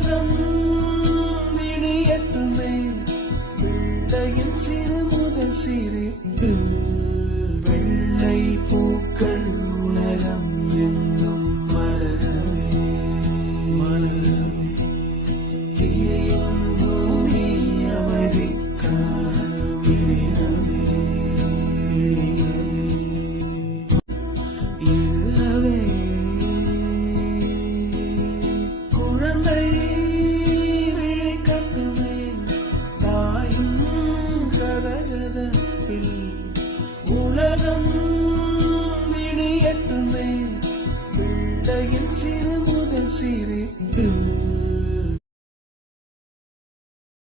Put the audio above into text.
உலகம் விடியட்டுமே பிள்ளையின் சிறு முதல் சிரிப்பு வெள்ளை பூக்கள் உலகம் எங்கும் மலரவே மலரவே கிளியின் பூமி அமைதிக்காக விடியவே இழவே குழந்தை விழி கட்டுமே தாயும் கரகதப்பில் உலகம் விடியட்டுமே பிள்ளையின் சிறு முதல் சிரிப்பு